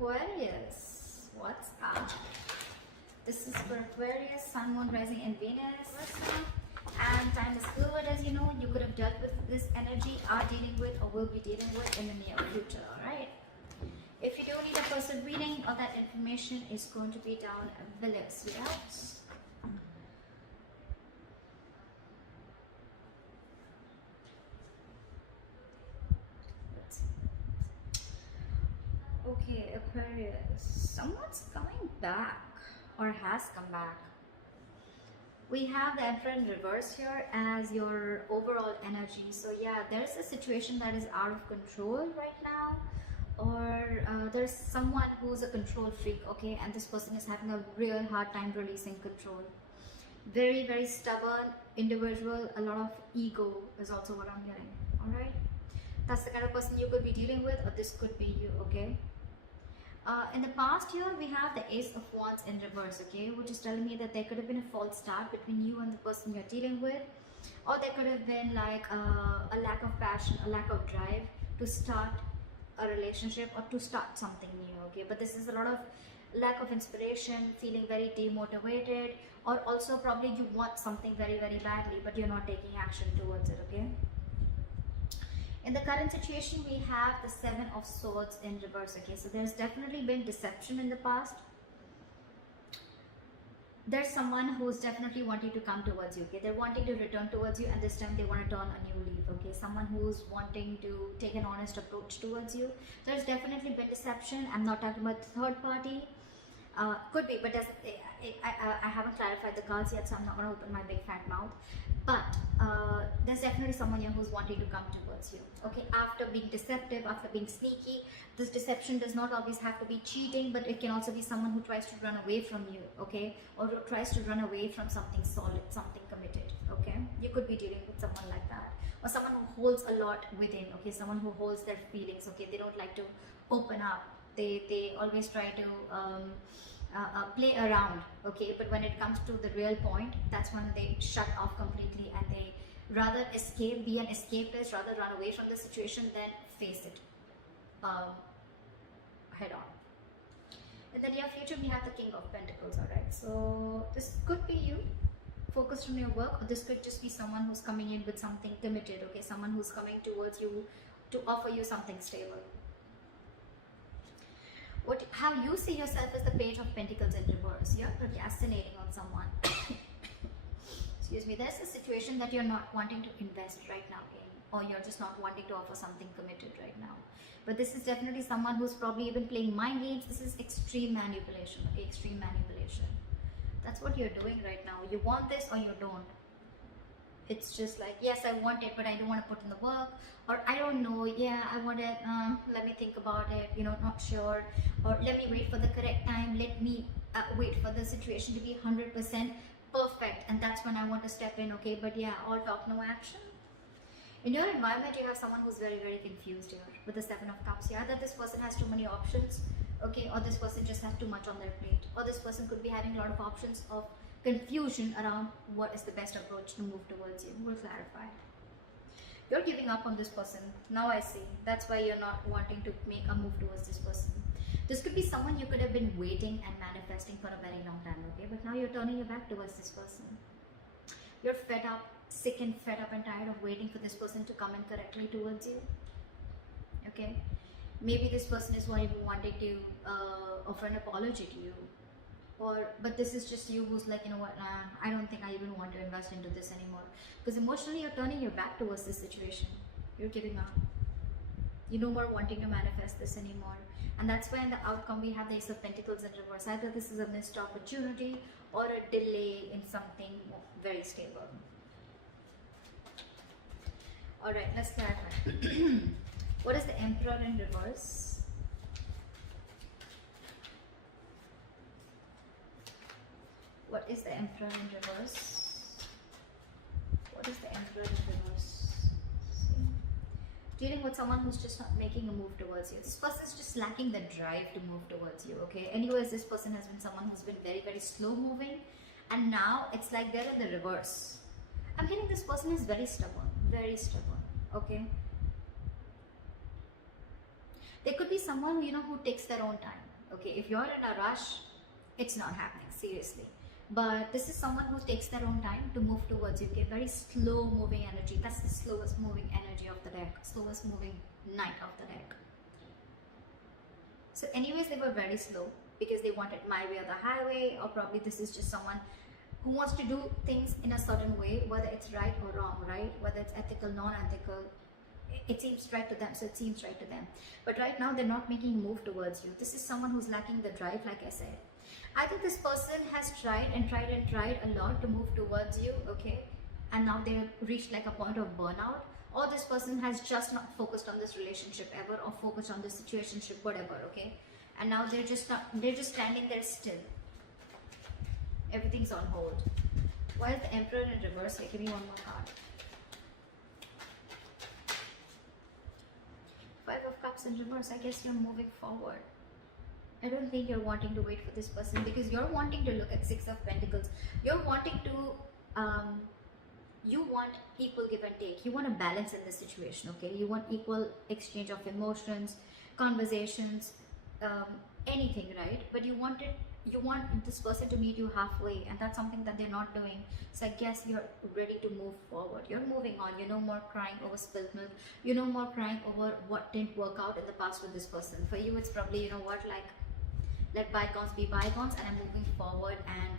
Aquarius, what's up? This is for Aquarius, Sun, Moon, Rising, and Venus. And time is fluid, as you know. You could have dealt with this energy, are dealing with, or will be dealing with in the near future. Alright. If you do need a personal reading, all that information is going to be down below, sweethearts. Okay, Aquarius, someone's coming back or has come back. We have the Emperor in reverse here as your overall energy. So yeah, there's a situation that is out of control right now, or there's someone who's a control freak, okay, and this person is having a real hard time releasing control. Very, very stubborn individual, a lot of ego is also what I'm hearing. All right, that's the kind of person you could be dealing with, or this could be you, okay. In the past here, we have the Ace of Wands in reverse, okay, which is telling me that there could have been a false start between you and the person you're dealing with, or there could have been like a lack of passion, a lack of drive to start a relationship or to start something new, okay. But this is a lot of lack of inspiration, feeling very demotivated, or also probably you want something very, very badly, but you're not taking action towards it, okay. In the current situation, we have the Seven of Swords in reverse, okay. So there's definitely been deception in the past. There's someone who's definitely wanting to come towards you, okay. They're wanting to return towards you, and this time they want to turn a new leaf, okay. Someone who's wanting to take an honest approach towards you. There's definitely been deception. I'm not talking about the third party. Could be, but I haven't clarified the cards yet, so I'm not going to open my big fat mouth. But there's definitely someone here who's wanting to come towards you, okay, after being deceptive, after being sneaky. This deception does not always have to be cheating, but it can also be someone who tries to run away from you, okay, or who tries to run away from something solid, something committed, okay. You could be dealing with someone like that, or someone who holds a lot within, okay, someone who holds their feelings, okay. They don't like to open up. They always try to play around, okay, but when it comes to the real point, that's when they shut off completely, and they rather escape, be an escapist, rather run away from the situation than face it head on. In the near future, we have the King of Pentacles. All right, so this could be you focused on your work, or this could just be someone who's coming in with something committed, okay, someone who's coming towards you to offer you something stable. How you see yourself as the Page of Pentacles in reverse. You're procrastinating on someone. Excuse me. There's a situation that you're not wanting to invest right now in, or you're just not wanting to offer something committed right now. But this is definitely someone who's probably even playing mind games. This is extreme manipulation, okay, extreme manipulation. That's what you're doing right now. You want this or you don't. It's just like, yes, I want it, but I don't want to put in the work, or I don't know, yeah, I want it, let me think about it, you know, not sure, or let me wait for the correct time, let me wait for the situation to be 100% perfect, and that's when I want to step in, okay. But yeah, all talk, no action. In your environment, you have someone who's very, very confused here with the Seven of Cups. Yeah, that this person has too many options, okay, or this person just has too much on their plate, or this person could be having a lot of options of confusion around what is the best approach to move towards you. We'll clarify. You're giving up on this person. Now I see. That's why you're not wanting to make a move towards this person. This could be someone you could have been waiting and manifesting for a very long time, okay? But now you're turning your back towards this person. You're fed up, sick and fed up and tired of waiting for this person to come in correctly towards you, okay? Maybe this person is wanting to offer an apology to you. But this is just you who's like, you know what, I don't think I even want to invest into this anymore. Because emotionally, you're turning your back towards this situation. You're giving up. You're no more wanting to manifest this anymore. And that's why in the outcome, we have the Ace of Pentacles in reverse. Either this is a missed opportunity or a delay in something very stable. Alright, let's clarify. What is the Emperor in reverse? What is the Emperor in reverse? What is the Emperor in reverse? See? Dealing with someone who's just not making a move towards you. This person is just lacking the drive to move towards you, okay? Anyways, this person has been someone who's been very, very slow moving, and now it's like they're in the reverse. I'm getting this person is very stubborn, okay? There could be someone, you know, who takes their own time. Okay, if you're in a rush, it's not happening, seriously. But this is someone who takes their own time to move towards you. Okay, very slow moving energy. That's the slowest moving energy of the deck, slowest moving knight of the deck. So anyways, they were very slow because they wanted my way or the highway, or probably this is just someone who wants to do things in a certain way, whether it's right or wrong, right? Whether it's ethical, non-ethical, it seems right to them, so it seems right to them. But right now, they're not making a move towards you. This is someone who's lacking the drive, like I said. I think this person has tried and tried and tried a lot to move towards you, okay? And now they've reached like a point of burnout. Or this person has just not focused on this relationship ever, or focused on this situationship, whatever, okay? And now they're just standing there still. Everything's on hold. Why is the Emperor in reverse? Here, give me one more card. Five of Cups in reverse. I guess you're moving forward. I don't think you're wanting to wait for this person, because you're wanting to look at Six of Pentacles. You're wanting to, you want equal give and take. You want a balance in the situation, okay? You want equal exchange of emotions, conversations, anything, right? But you want this person to meet you halfway, and that's something that they're not doing. So I guess you're ready to move forward. You're moving on. You're no more crying over spilled milk. You're no more crying over what didn't work out in the past with this person. For you, it's probably, you know what, like, let bygones be bygones, and I'm moving forward and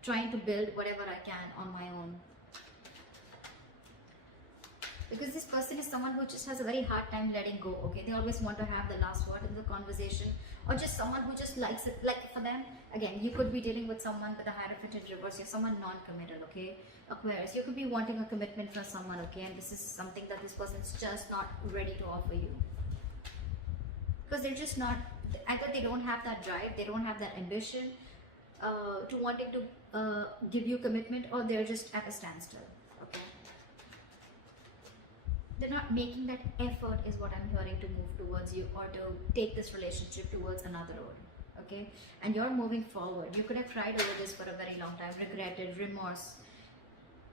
trying to build whatever I can on my own. Because this person is someone who just has a very hard time letting go, okay? They always want to have the last word in the conversation, or just someone who just likes it. Like for them, again, you could be dealing with someone with a Hierophant in reverse. You're someone non-committal, okay? Aquarius, you could be wanting a commitment from someone, okay? And this is something that this person's just not ready to offer you. Because they're just not, either they don't have that drive, they don't have that ambition to wanting to give you commitment, or they're just at a standstill, okay? They're not making that effort, is what I'm hearing, to move towards you, or to take this relationship towards another road, okay? And you're moving forward. You could have cried over this for a very long time, regretted, remorse,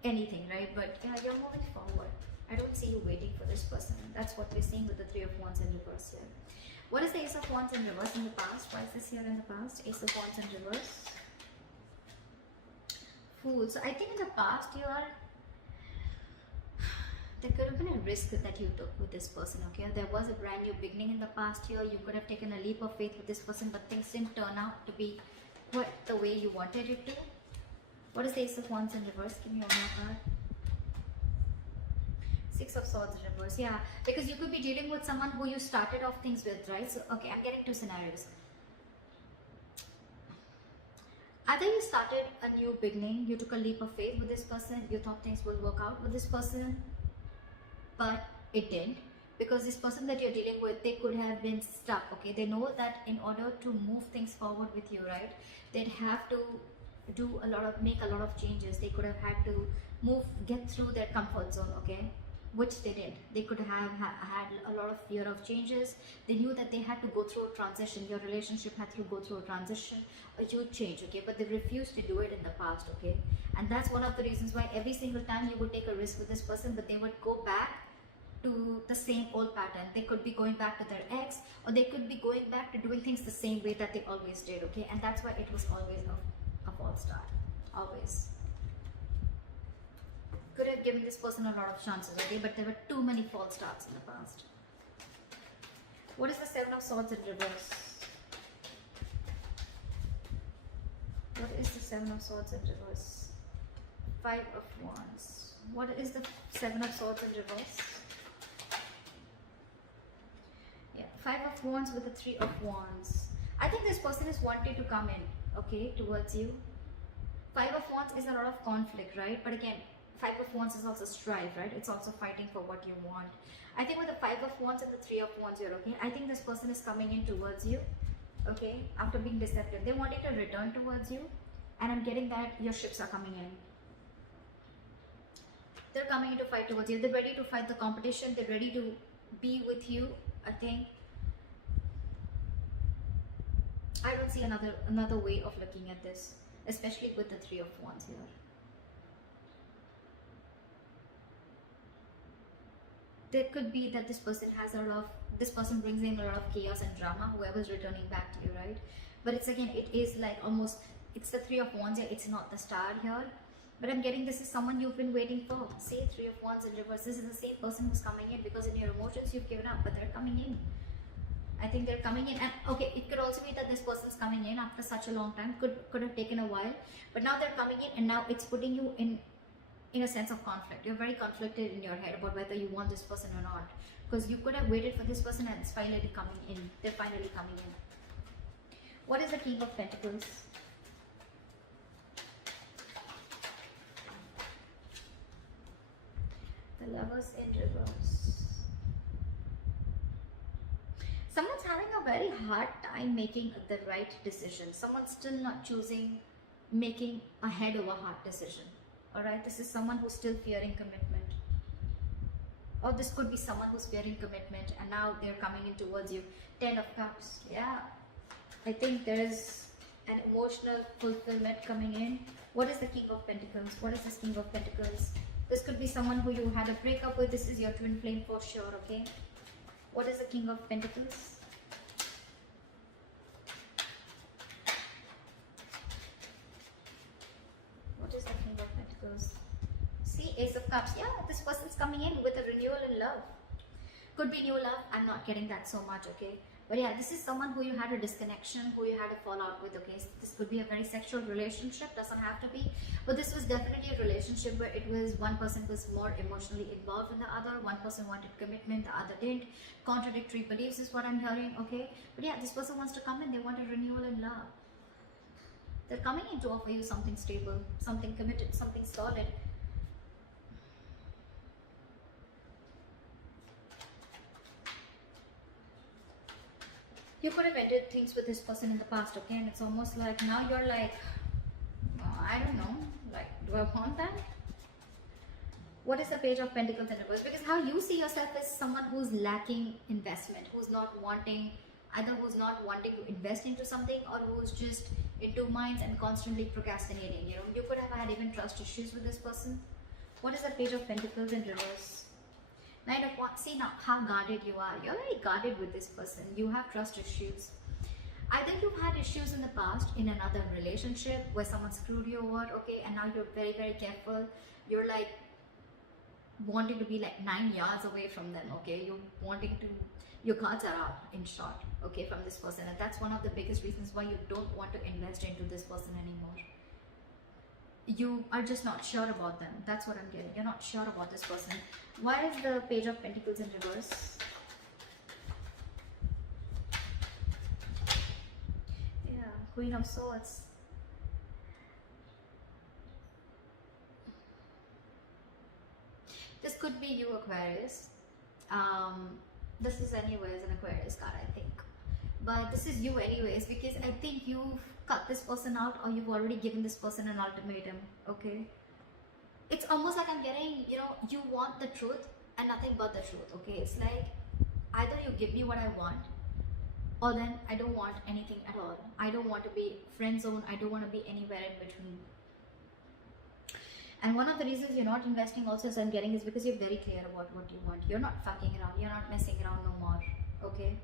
anything, right? But yeah, you're moving forward. I don't see you waiting for this person. That's what we're seeing with the Three of Wands in reverse here. What is the Ace of Wands in reverse in the past? Why is this here in the past? Ace of Wands in reverse. Fool. So I think in the past there could have been a risk that you took with this person, okay? There was a brand new beginning in the past here. You could have taken a leap of faith with this person, but things didn't turn out to be quite the way you wanted it to. What is the Ace of Wands in reverse? Give me one more card. Six of Swords in reverse. Yeah, because you could be dealing with someone who you started off things with, right? So, okay, I'm getting two scenarios. Either you started a new beginning, you took a leap of faith with this person, you thought things will work out with this person, but it didn't. Because this person that you're dealing with, they could have been stuck, okay? They know that in order to move things forward with you, right, they'd have to make a lot of changes. They could have had to get through their comfort zone, okay? Which they did. They could have had a lot of fear of changes. They knew that they had to go through a transition. Your relationship had to go through a transition, a huge change, okay? But they refused to do it in the past, okay? And that's one of the reasons why every single time you would take a risk with this person, but they would go back to the same old pattern. They could be going back to their ex, or they could be going back to doing things the same way that they always did, okay? And that's why it was always a false start, always. Could have given this person a lot of chances, okay? But there were too many false starts in the past. What is the Seven of Swords in reverse? What is the Seven of Swords in reverse? Five of Wands. What is the Seven of Swords in reverse? Yeah, Five of Wands with the Three of Wands. I think this person is wanting to come in, okay, towards you. Five of Wands is a lot of conflict, right? But again, Five of Wands is also strife, right? It's also fighting for what you want. I think with the Five of Wands and the Three of Wands, you're okay. I think this person is coming in towards you, okay, after being deceptive. They're wanting to return towards you, and I'm getting that your ships are coming in. They're coming in to fight towards you. They're ready to fight the competition. They're ready to be with you, I think. I don't see another way of looking at this, especially with the Three of Wands here. There could be that this person has a lot of this person brings in a lot of chaos and drama, whoever's returning back to you, right? But it's again, it is like almost, it's the Three of Wands here, it's not the Star here. But I'm getting this is someone you've been waiting for. See, Three of Wands in reverse. This is the same person who's coming in, because in your emotions you've given up, but they're coming in. I think they're coming in, and okay, it could also be that this person's coming in after such a long time. Could have taken a while, but now they're coming in, and now it's putting you in a sense of conflict. You're very conflicted in your head about whether you want this person or not, because you could have waited for this person and it's finally coming in. They're finally coming in. What is the King of Pentacles? The Lovers in reverse. Someone's having a very hard time making the right decision. Someone's still not choosing, making a head over heart decision. Alright, this is someone who's still fearing commitment. Or this could be someone who's fearing commitment and now they're coming in towards you. 10 of Cups. Yeah. I think there is an emotional fulfillment coming in. What is the King of Pentacles? What is this King of Pentacles? This could be someone who you had a breakup with. This is your twin flame for sure, okay? What is the King of Pentacles? What is the King of Pentacles? See, Ace of Cups. Yeah, this person's coming in with a renewal in love. Could be new love. I'm not getting that so much, okay? But yeah, this is someone who you had a disconnection, who you had a fallout with, okay? So this could be a very sexual relationship, doesn't have to be. But this was definitely a relationship where it was one person was more emotionally involved than the other. One person wanted commitment, the other didn't. Contradictory beliefs is what I'm hearing, okay? But yeah, this person wants to come in, they want a renewal in love. They're coming in to offer you something stable, something committed, something solid. You could have ended things with this person in the past, okay? And it's almost like now you're like, I don't know, like, do I want that? What is the Page of Pentacles in reverse? Because how you see yourself is someone who's lacking investment, who's not wanting, either who's not wanting to invest into something or who's just in two minds and constantly procrastinating. You know, you could have had even trust issues with this person. What is the Page of Pentacles in reverse? Nine of Wands. See now how guarded you are. You're very guarded with this person. You have trust issues. Either you've had issues in the past in another relationship where someone screwed you over, okay, and now you're very, very careful. You're like wanting to be like 9 yards away from them, okay? You're wanting to, your cards are up in short, okay, from this person. And that's one of the biggest reasons why you don't want to invest into this person anymore. You are just not sure about them. That's what I'm getting. You're not sure about this person. Why is the Page of Pentacles in reverse? Yeah, Queen of Swords. This could be you, Aquarius. This is anyways an Aquarius card, I think. But this is you anyways, because I think you've cut this person out or you've already given this person an ultimatum, okay? It's almost like I'm getting, you know, you want the truth and nothing but the truth, okay? It's like either you give me what I want or then I don't want anything at all. I don't want to be friend zone. I don't want to be anywhere in between. And one of the reasons you're not investing also, as I'm getting, is because you're very clear about what you want. You're not fucking around. You're not messing around no more, okay?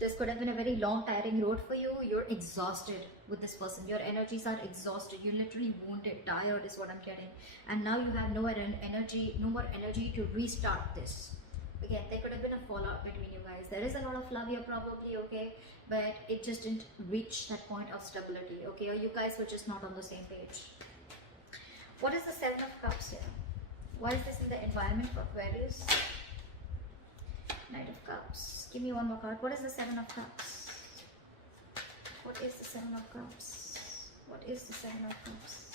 This could have been a very long, tiring road for you. You're exhausted with this person. Your energies are exhausted. You're literally wounded, tired is what I'm getting. And now you have no more energy to restart this. Again, there could have been a fallout between you guys. There is a lot of love here probably, okay? But it just didn't reach that point of stability, okay? Or you guys were just not on the same page. What is the Seven of Cups here? Why is this in the environment for Aquarius? Knight of Cups. Give me one more card. What is the Seven of Cups? What is the Seven of Cups? What is the Seven of Cups?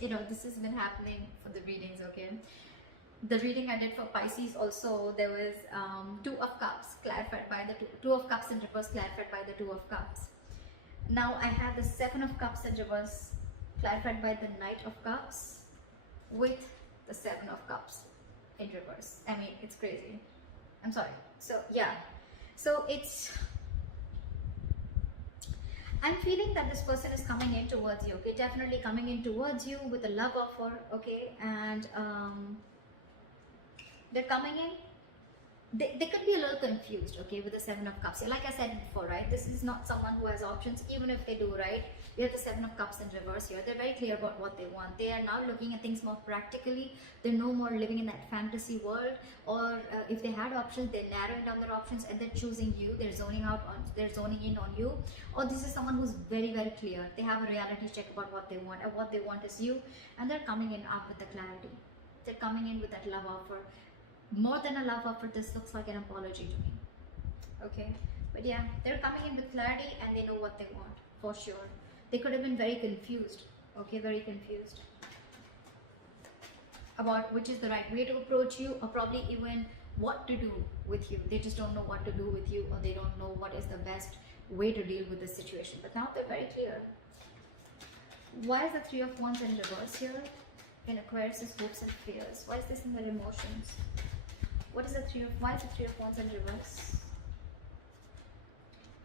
You know, this has been happening for the readings, okay? The reading I did for Pisces also, there was Two of Cups clarified by the Two of Cups in reverse clarified by the Two of Cups. Now I have the Seven of Cups in reverse clarified by the Knight of Cups with the Seven of Cups in reverse. I mean, it's crazy. I'm sorry. So yeah, so it's, I'm feeling that this person is coming in towards you, okay? Definitely coming in towards you with a love offer, okay? And they're coming in. They could be a little confused, okay, with the Seven of Cups. Like I said before, right? This is not someone who has options, even if they do, right? We have the Seven of Cups in reverse here. They're very clear about what they want. They are now looking at things more practically. They're no more living in that fantasy world. Or if they had options, they're narrowing down their options and they're choosing you. They're zoning in on you. Or this is someone who's very, very clear. They have a reality check about what they want, and what they want is you. And they're coming in up with the clarity. They're coming in with that love offer. More than a love offer, this looks like an apology to me. Okay, but yeah, they're coming in with clarity and they know what they want for sure. They could have been very confused, okay, very confused about which is the right way to approach you, or probably even what to do with you. They just don't know what to do with you, or they don't know what is the best way to deal with this situation. But now they're very clear. Why is the Three of Wands in reverse here? In Aquarius' hopes and fears. Why is this in their emotions? Why is the Three of Wands in reverse?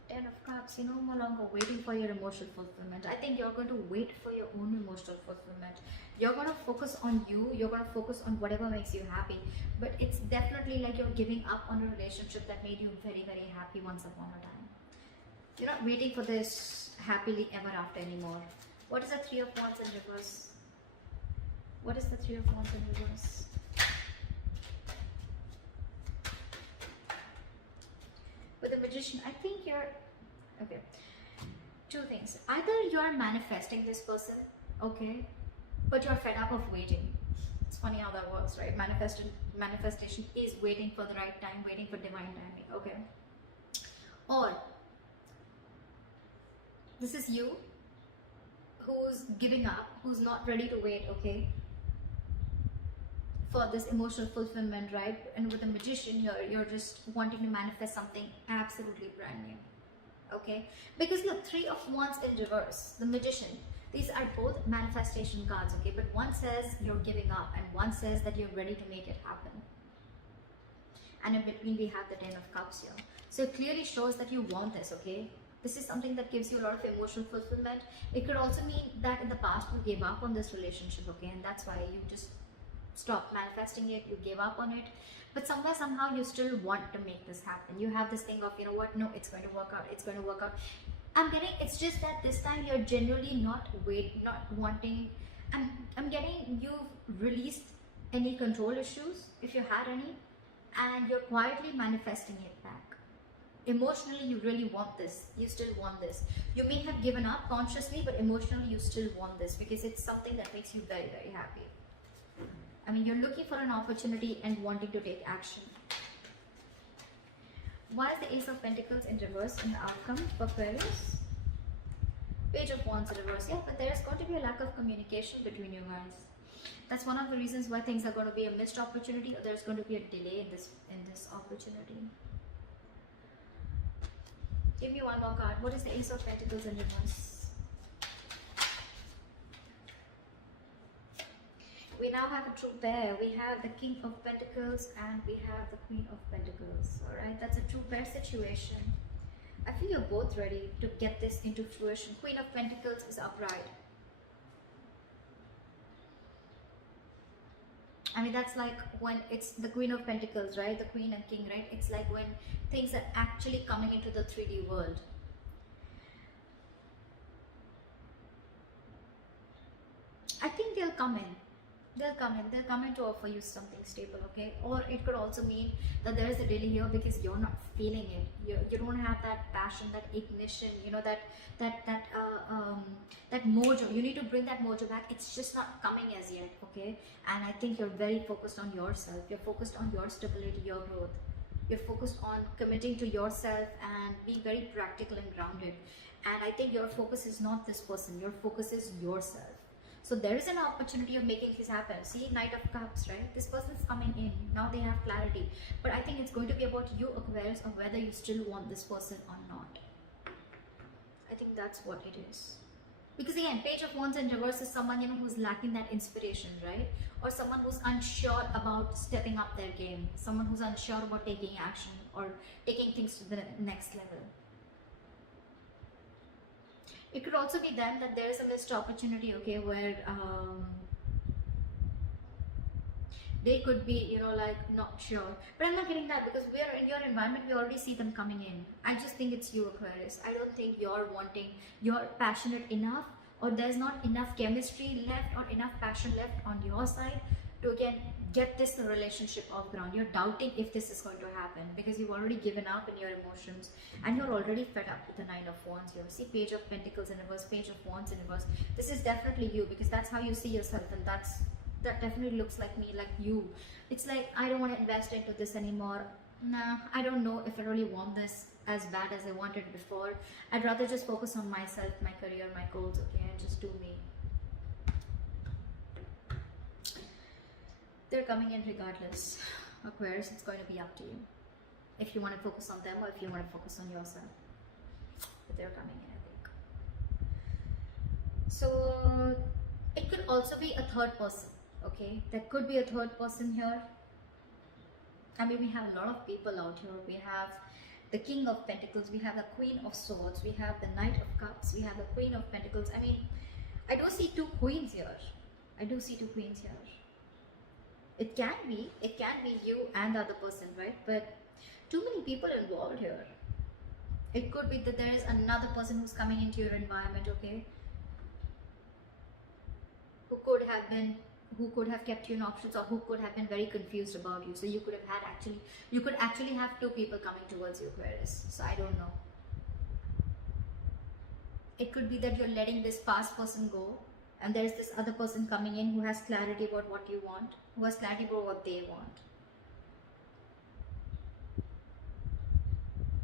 Ten of Cups. You're no longer waiting for your emotional fulfillment. I think you're going to wait for your own emotional fulfillment. You're going to focus on you. You're going to focus on whatever makes you happy. But it's definitely like you're giving up on a relationship that made you very, very happy once upon a time. You're not waiting for this happily ever after anymore. What is the Three of Wands in reverse? What is the Three of Wands in reverse? With the Magician, I think you're... Okay. Two things. Either you're manifesting this person, okay, but you're fed up of waiting. It's funny how that works, right? Manifestation is waiting for the right time, waiting for divine timing, okay? Or this is you who's giving up, who's not ready to wait, okay, for this emotional fulfillment, right? And with the Magician here, you're just wanting to manifest something absolutely brand new, okay? Because look, Three of Wands in reverse, the Magician, these are both manifestation cards, okay? But one says you're giving up and one says that you're ready to make it happen. And in between we have the Ten of Cups here. So it clearly shows that you want this, okay? This is something that gives you a lot of emotional fulfillment. It could also mean that in the past you gave up on this relationship, okay? And that's why you just stopped manifesting it, you gave up on it. But somewhere, somehow, you still want to make this happen. You have this thing of, you know what, no, it's going to work out, it's going to work out. I'm getting, it's just that this time you're genuinely not wanting, I'm getting you've released any control issues, if you had any, and you're quietly manifesting it back. Emotionally, you really want this. You still want this. You may have given up consciously, but emotionally, you still want this because it's something that makes you very, very happy. I mean, you're looking for an opportunity and wanting to take action. Why is the Ace of Pentacles in reverse in the outcome for Aquarius? Page of Wands in reverse. Yeah, but there's going to be a lack of communication between you guys. That's one of the reasons why things are going to be a missed opportunity, or there's going to be a delay in this opportunity. Give me one more card. What is the Ace of Pentacles in reverse? We now have a true pair. We have the King of Pentacles and we have the Queen of Pentacles. Alright, that's a true pair situation. I feel you're both ready to get this into fruition. Queen of Pentacles is upright. I mean, that's like when it's the Queen of Pentacles, right? The Queen and King, right? It's like when things are actually coming into the 3D world. I think they'll come in. They'll come in to offer you something stable, okay? Or it could also mean that there is a delay here because you're not feeling it. You don't have that passion, that ignition, you know, that mojo. You need to bring that mojo back. It's just not coming as yet, okay? And I think you're very focused on yourself. You're focused on your stability, your growth. You're focused on committing to yourself and being very practical and grounded. And I think your focus is not this person. Your focus is yourself. So there is an opportunity of making this happen. See, Knight of Cups, right? This person is coming in. Now they have clarity. But I think it's going to be about you, Aquarius, of whether you still want this person or not. I think that's what it is. Because again, Page of Wands in reverse is someone, you know, who's lacking that inspiration, right? Or someone who's unsure about stepping up their game. Someone who's unsure about taking action or taking things to the next level. It could also be then that there is a missed opportunity, okay, where they could be, you know, like not sure. But I'm not getting that, because we are in your environment, we already see them coming in. I just think it's you, Aquarius. I don't think you're passionate enough, or there's not enough chemistry left or enough passion left on your side to again get this relationship off ground. You're doubting if this is going to happen because you've already given up in your emotions, and you're already fed up with the Nine of Wands here. See, Page of Pentacles in reverse, Page of Wands in reverse. This is definitely you, because that's how you see yourself, and that definitely looks like me, like you. It's like, I don't want to invest into this anymore. Nah, I don't know if I really want this as bad as I wanted before. I'd rather just focus on myself, my career, my goals, okay, and just do me. They're coming in regardless. Aquarius, it's going to be up to you. If you want to focus on them or if you want to focus on yourself. But they're coming in, I think. So, it could also be a third person. Okay, there could be a third person here. I mean, we have a lot of people out here. We have the King of Pentacles, we have the Queen of Swords, we have the Knight of Cups, we have the Queen of Pentacles. I mean, I do see two queens here. I do see two queens here. It can be you and the other person, right? But too many people involved here. It could be that there is another person who's coming into your environment, okay? Who could have kept you in options, or who could have been very confused about you. So you could actually have two people coming towards you, Aquarius. So I don't know. It could be that you're letting this past person go, and there's this other person coming in who has clarity about what you want, who has clarity about what they want,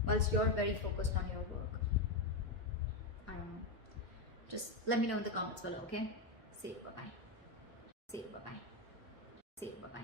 whilst you're very focused on your work. I don't know. Just let me know in the comments below, okay? See you, bye-bye. See you, bye-bye. See you, bye-bye.